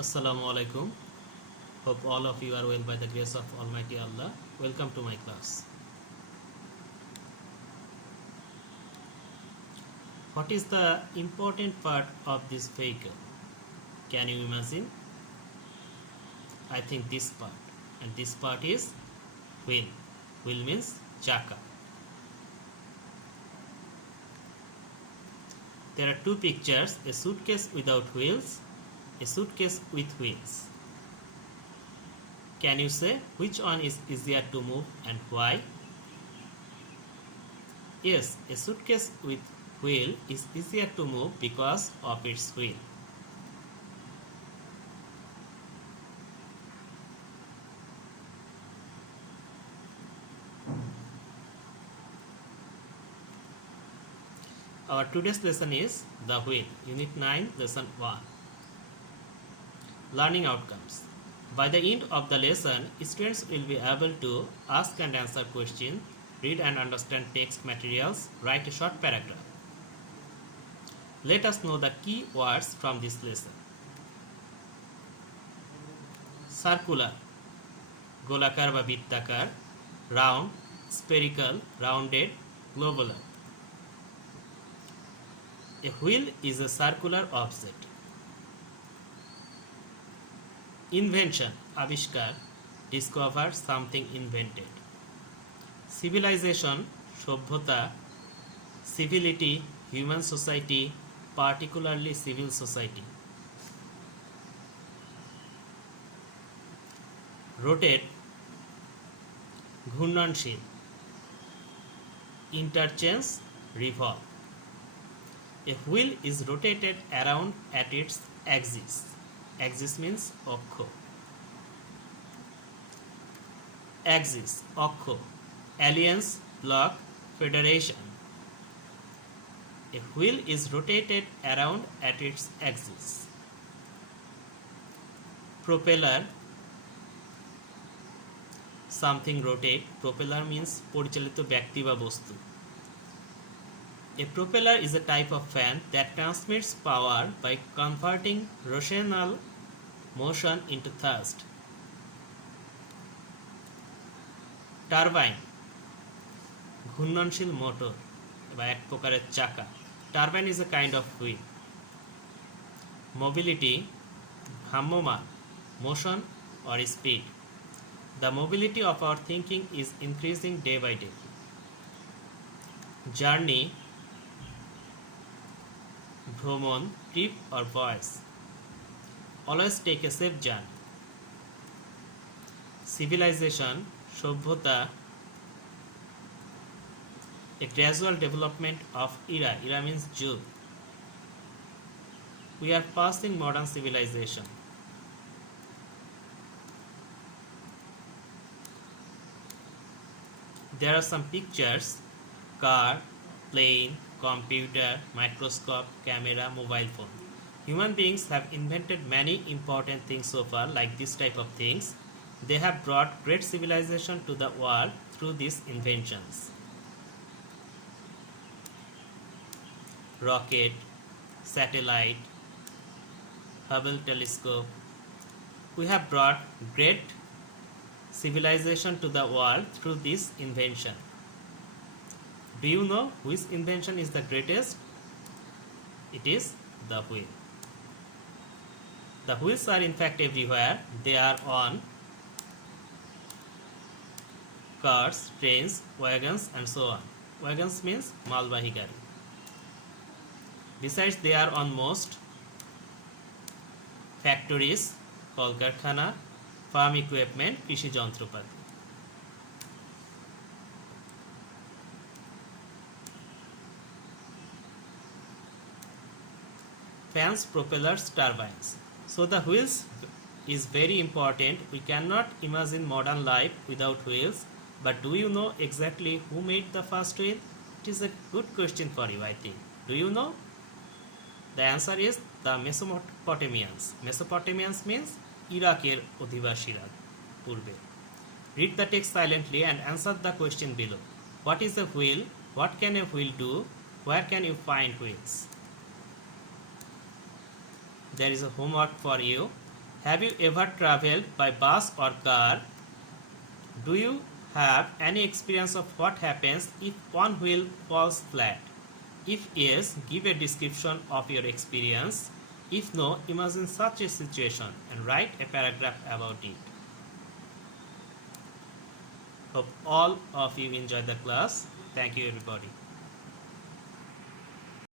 Assalamu alaikum. Hope all of you are well by the grace of Almighty Allah. Welcome to my class. What is the important part of this vehicle? Can you imagine? I think this part. And this part is wheel. Wheel means chaka. There are two pictures, a suitcase without wheels, a suitcase with wheels. Can you say which one is easier to move and why? Yes, a suitcase with wheel is easier to move because of its wheel. Our today's lesson is The Wheel, Unit 9, Lesson 1. Learning outcomes. By the end of the lesson, students will be able to ask and answer questions, read and understand text materials, write a short paragraph. Let us know the key words from this lesson. Circular, গোলাকার বা বৃত্তাকার, round, spherical, rounded, globular. A wheel is a circular object. Invention, আবিষ্কার, discover, something invented. Civilization, সভ্যতা, civility, human society, particularly civil society. Rotate, ঘূর্ণনশীল, interchange, revolve. A wheel is rotated around at its axis. Axis means অক্ষ. Axis, অক্ষ. Alliance, bloc, federation. A wheel is rotated around at its axis. Propeller, something rotate. Propeller means পরিচালিত ব্যক্তি বা বস্তু. A propeller is a type of fan that transmits power by converting rotational motion into thrust. Turbine, ঘূর্ণনশীল motor বা এক প্রকারের চাকা. Turbine is a kind of wheel. Mobility, ভ্রাম্যমাণ, motion or speed. The mobility of our thinking is increasing day by day. Journey, ভ্রমণ, trip or voyage. Always take a safe journey. Civilization, সভ্যতা, a gradual development of era. Era means যুগ. We are past in modern civilization. There are some pictures: car, plane, computer, microscope, camera, mobile phone. Human beings have invented many important things so far, like this type of things. They have brought great civilization to the world through these inventions. Rocket, satellite, Hubble telescope. We have brought great civilization to the world through this invention. Do you know which invention is the greatest? It is the wheel. The wheels are in fact everywhere. They are on cars, trains, wagons and so on. Wagons means malbahi gari. Besides, they are on most factories, কলকারখানা, farm equipment, কৃষি যন্ত্রপাতি. Fans, propellers, turbines. So the wheels is very important. We cannot imagine modern life without wheels. But do you know exactly who made the first wheel? It is a good question for you, I think. Do you know? The answer is the Mesopotamians. Mesopotamians means Iraqer অধিবাসীরা পূর্বে. Read the text silently and answer the question below. What is a wheel? What can a wheel do? Where can you find wheels? There is a homework for you. Have you ever traveled by bus or car? Do you have any experience of what happens if one wheel falls flat? If yes, give a description of your experience. If no, imagine such a situation and write a paragraph about it. Hope all of you enjoyed the class. Thank you, everybody.